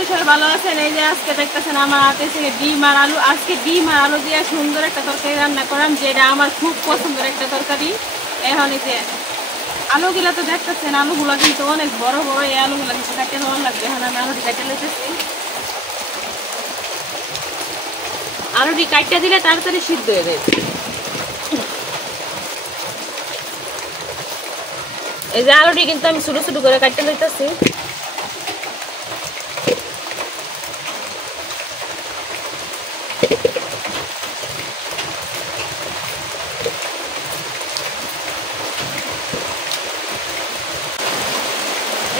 করি সবাই ভালো আছেন। এই যে আজকে দেখতেছেন আমার হাতে থেকে ডিম আর আলু। আজকে ডিম আর আলু দিয়ে সুন্দর একটা তরকারি রান্না করলাম, যেটা আমার খুব পছন্দের একটা তরকারি। এখন এই যে আলুগুলা তো দেখতেছেন, আলুগুলা কিন্তু অনেক বড় বড়। এই আলুগুলা কিন্তু কাটতে ভালো লাগবে। এখন আমি আলুটি কাটতে লেগেছি। আলুটি কাটতে দিলে তাড়াতাড়ি সিদ্ধ হয়ে যায়। এই যে আলুটি কিন্তু আমি ছোট ছোট করে কাটতে লইতেছি।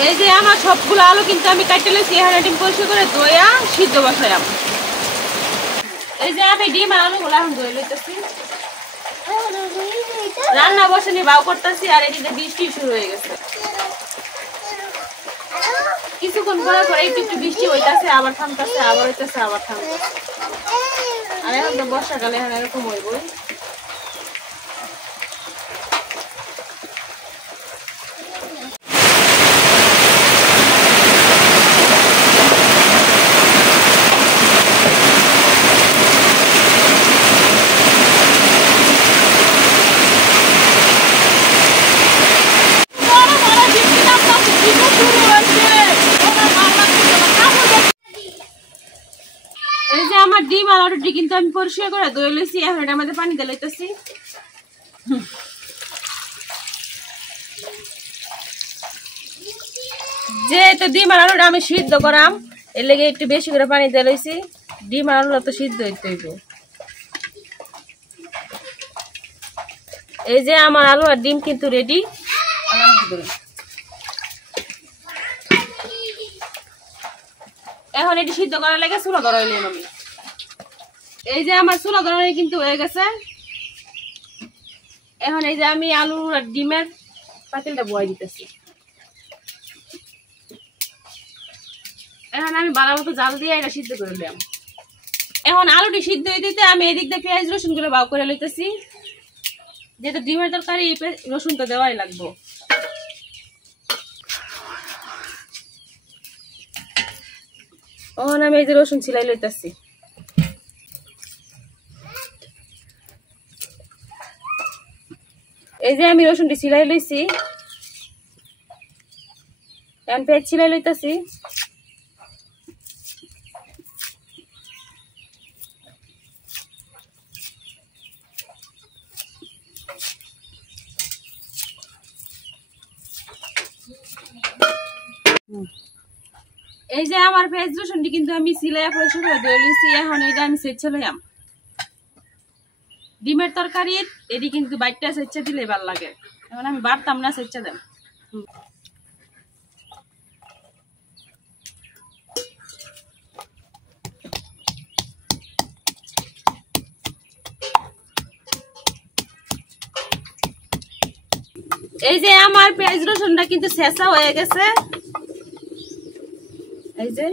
এই যে আমার সবগুলো আলু কিন্তু আমি কাটতে লইছি। এখন ডিম পরিষ্কার করে ধোয়া সিদ্ধ বসাইলাম। এই যে আমি ডিম আর আলুগুলো এখন ধুয়ে লইতেছি। রান্না বসে বাউ করতেছি, আর এদিকে বৃষ্টি শুরু হয়ে গেছে। কিছুক্ষণ পরে পরে একটু একটু বৃষ্টি হইতাছে, আবার থামতেছে, আবার হইতেছে, আবার থামতেছে। আর এখন তো বর্ষাকালে এখন এরকম হইবই। এই যে আমার ডিম আর আলুটি কিন্তু আমি পরিষ্কার করে ধুয়ে লইছি। এখন এটার মধ্যে পানি দিয়ে লইতেছি। যেহেতু ডিম আর আলুটা আমি সিদ্ধ করাম, এর লেগে একটু বেশি করে পানি দিয়ে লইছি। ডিম আর আলুটা তো সিদ্ধ হইতে হইব। এই যে আমার আলু আর ডিম কিন্তু রেডি। এখন এটি সিদ্ধ করার লাগে চুলা ধরাইলাম আমি। এই যে আমার চুলা ধরানো কিন্তু হয়ে গেছে। এখন এই যে আমি আলু আর ডিমের পাতিলটা বয়াই দিতেছি। এখন আমি ভালো মতো জাল দিয়ে এটা সিদ্ধ করে নিলাম। এখন আলুটি সিদ্ধ হয়ে দিতে আমি এদিক দিয়ে পেঁয়াজ রসুন গুলো বাউ করে লইতেছি। যেহেতু ডিমের তরকারি রসুন তো দেওয়াই লাগবো। এখন আমি এই যে রসুন ছিলাই লইতেছি। এই যে আমি রসুনটি ছিলাই লইছি। এখন পেঁয়াজ ছিলাই লইতেছি। এই যে আমার পেঁয়াজ রসুনটি কিন্তু আমি সিলাই পরিষ্কার করে ধুয়ে লইছি। এখন এটা আমি সেচ্ছে লইয়াম। ডিমের তরকারি এটি কিন্তু বাইটটা সেচ্ছে দিলে ভালো লাগে। এখন আমি বাড়তাম না, সেচ্ছে দেব। এই যে আমার পেঁয়াজ রসুনটা কিন্তু ছেঁচা হয়ে গেছে। এই যে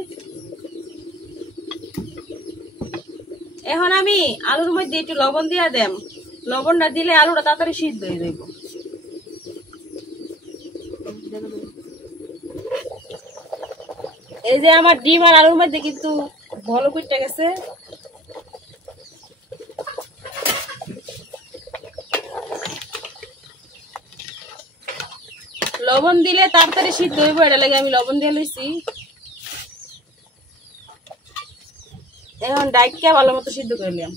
এখন আমি আলুর মধ্যে একটু লবণ দিয়ে দেব। লবণটা দিলে আলুটা তাড়াতাড়ি সিদ্ধ হয়ে যাবে। এই যে আমার ডিম আর আলুর মধ্যে কিন্তু ভালো ফুটে গেছে। লবণ দিলে তাড়াতাড়ি সিদ্ধ হইব, এটা লাগে আমি লবণ দিয়ে লইছি। এখন ডাইটকে ভালো মতো সিদ্ধ করে নিলাম।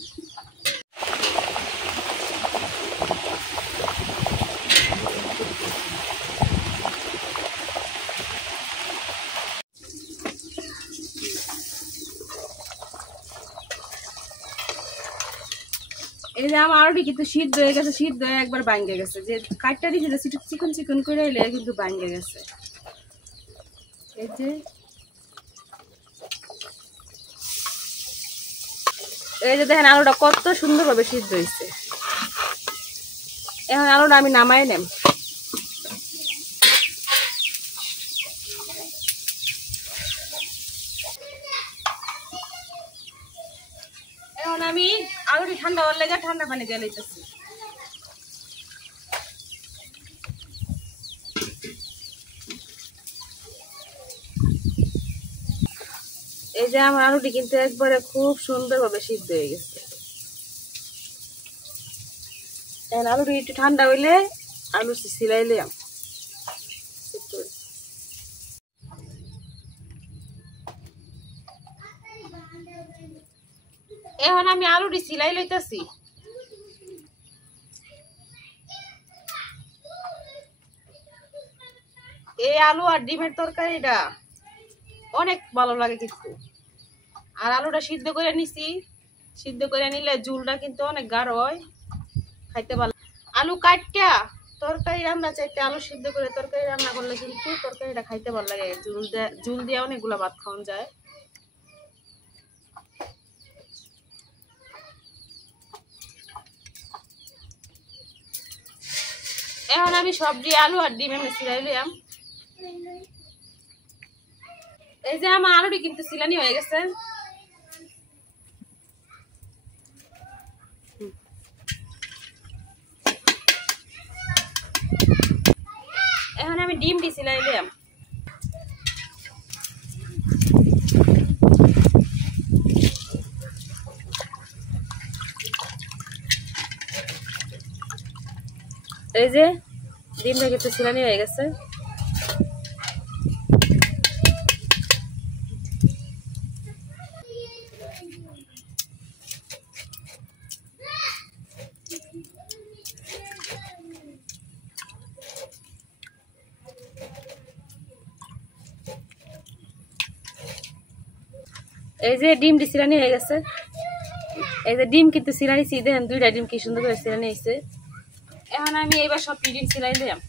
এই যে আমার আলুটি কিন্তু সিদ্ধ হয়ে গেছে, সিদ্ধ হয়ে একবার ভাঙ্গে গেছে। যে কাটটা দিয়েছে চিকন চিকন করে এলে কিন্তু ভাঙ্গে গেছে। এই যে দেখেন আলুটা কত সুন্দর ভাবে সিদ্ধ হয়েছে। এখন আলুটা আমি নামাই নেম। এখন আমি আলুটি ঠান্ডা হওয়ার লেগে ঠান্ডা পানি দিয়ে লইতেছি। যে আমার আলুটি কিন্তু একবারে খুব সুন্দরভাবে সিদ্ধ হয়ে গেছে। এখন আলুটি একটু ঠান্ডা হইলে আলু সিলাইলে এখন আমি আলুটি সিলাই লইতেছি। এই আলু আর ডিমের তরকারিটা অনেক ভালো লাগে কিন্তু। আর আলুটা সিদ্ধ করে নিছি, সিদ্ধ করে নিলে ঝুলটা কিন্তু অনেক গাঢ় হয়, খাইতে ভালো। আলু কাটটা তরকারি রান্না চাইতে আলু সিদ্ধ করে তরকারি রান্না করলে কিন্তু তরকারিটা খাইতে ভালো লাগে। ঝুল দিয়ে অনেকগুলো ভাত খাওয়া যায়। এখন আমি সবজি আলু আর ডিম এমনি সিলাই লিয়াম। এই যে আমার আলুটি কিন্তু সিলানি হয়ে গেছে। এখন আমি ডিমটি সিলাই লিয়াম। এই যে ডিমটা কিন্তু সিলানি হয়ে গেছে। এই যে ডিমটি সিলানি হয়ে গেছে। এই যে ডিম কিন্তু সিলানি দেখেন, দুইটা ডিম কি সুন্দর করে সিলানি হয়েছে। এখন আমি এইবার সব ডিম সিলাই দিলাম।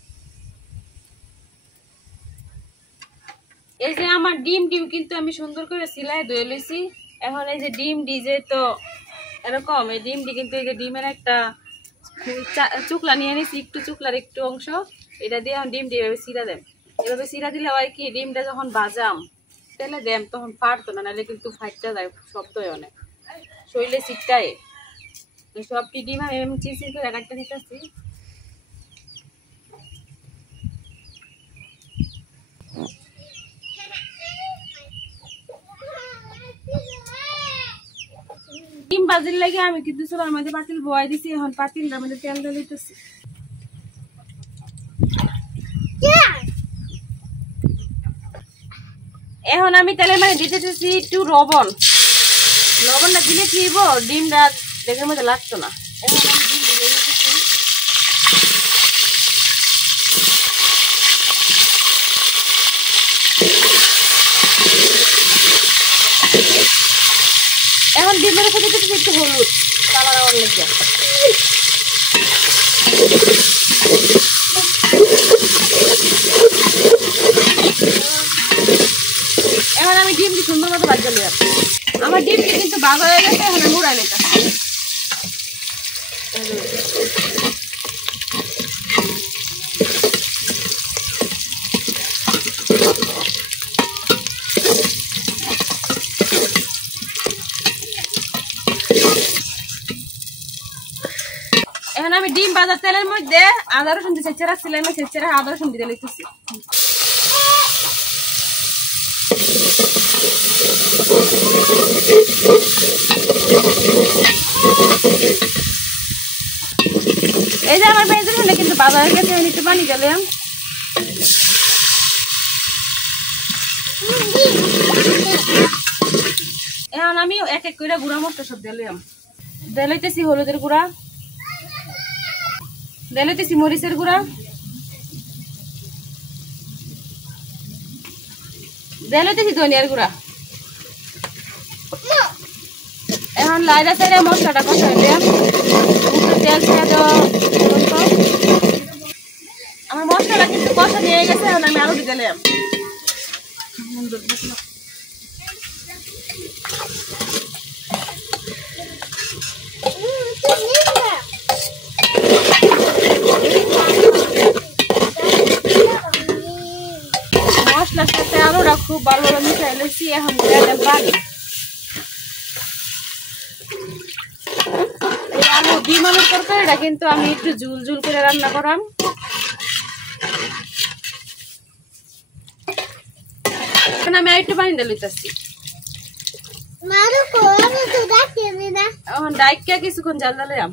এই যে আমার ডিম কিন্তু আমি সুন্দর করে সিলাই ধুয়ে লইছি। এখন এই যে ডিমটি যে তো এরকম, এই ডিমটি কিন্তু এই যে ডিমের একটা চুকলা নিয়ে নিছি, একটু চুকলার একটু অংশ, এটা দিয়ে এখন ডিমটি এভাবে সিরা দেন। এভাবে সিরা দিলে হয় কি, ডিমটা যখন বাজাম তেলে দেন তখন ফাটতো না, নাহলে কিন্তু ফাটতে যায়, শক্ত হয় অনেক, শরীরে চিটকায়। সবটি ডিম আমি চিচি করে কাটতে দিতেছি। ডিম বাজির লাগে আমি কিন্তু চুলার মধ্যে পাতিল বয়াই দিছি। এখন পাতিলটার মধ্যে তেল দিয়ে দিতেছি। এখন আমি তেলের মধ্যে দিতেছি একটু লবণ। লবণটা দিলে কি হইব, ডিমটা দেখের মধ্যে লাগতো না। এখন আমি ডিম দিয়ে দিতেছি। এখন ডিমের সাথে দিতেছি একটু হলুদ, কালার হওয়ার লেগে। এখন আমি ডিমটি সুন্দর মতো ভাজা নিলাম। আমার ডিমটি কিন্তু ভাজা হয়ে গেছে। এখন আমি উড়াই নিতে এখন আমি ডিম ভাজার তেলের মধ্যে আদা রসুন দিয়ে ছেঁচে রাখছিলাম, ছেঁচে আদা রসুন দিয়ে লিখতেছি। এই যে আমার পেঁয়াজের মধ্যে কিন্তু বাজার গেছে, আমি একটু পানি দিলাম। এখন আমি এক এক করে গুঁড়া মশলা সব দিলাম। দিলাইতেছি হলুদের গুঁড়া, দিলাইতেছি মরিচের গুঁড়া, দিলাইতেছি ধনিয়ার গুঁড়া। এখন লাইরা সাইরা মশলাটা কষাই দিলাম। তেল ছেড়ে দেওয়া আমার মশলাটা কিন্তু কষা নিয়ে গেছে। এখন আমি আলু দিয়ে দিলাম। মশলার সাথে আলুটা খুব ভালোভাবে মিশাই লইছি। এখন দিয়ে দিলাম পানি। এই আলু ডিম আলুর তরকারিটা কিন্তু আমি একটু ঝুল ঝুল করে রান্না করাম। এখন আমি আরেকটু পানি দিয়ে লইতেছি। এখন ডাইকা কিছুক্ষণ জাল জালাম।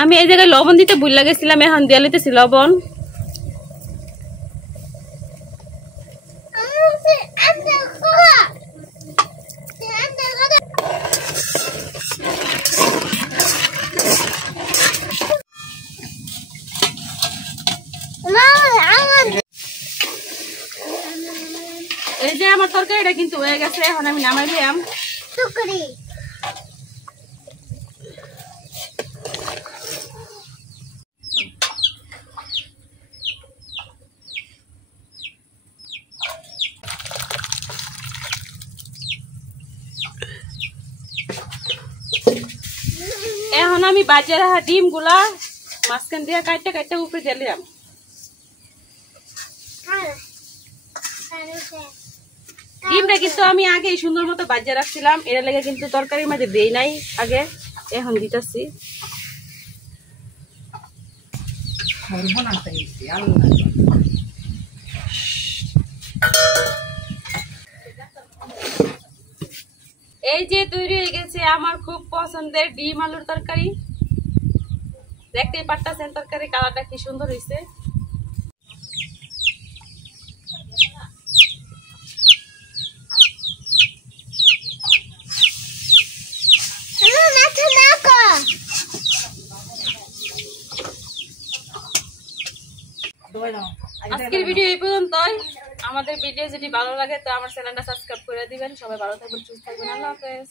আমি এই জায়গায় লবণ দিতে ভুল লাগেছিলাম, এখন দিয়ে লইতেছি লবণ। এই যে আমার তরকারিটা কিন্তু হয়ে গেছে, এখন আমি নামাই দিলাম। এখন আমি বাজে রাখা ডিম গুলা মাঝখান দিয়ে কাটতে কাটতে উপরে দিলাম। ডিমটা কিন্তু আমি আগে সুন্দর মতো বাজিয়ে রাখছিলাম, এর লেগে কিন্তু তরকারির মাঝে দেই নাই আগে, এখন দিতেছি। এই যে তৈরি হয়ে গেছে আমার খুব পছন্দের ডিম আলুর তরকারি। দেখতেই পারতেছেন তরকারি কালারটা কি সুন্দর হয়েছে। আজকের ভিডিও এই পর্যন্তই। আমাদের ভিডিও যদি ভালো লাগে তো আমার চ্যানেলটা সাবস্ক্রাইব করে দিবেন। সবাই ভালো থাকবেন, সুস্থ থাকবেন। আল্লাহ হাফেজ।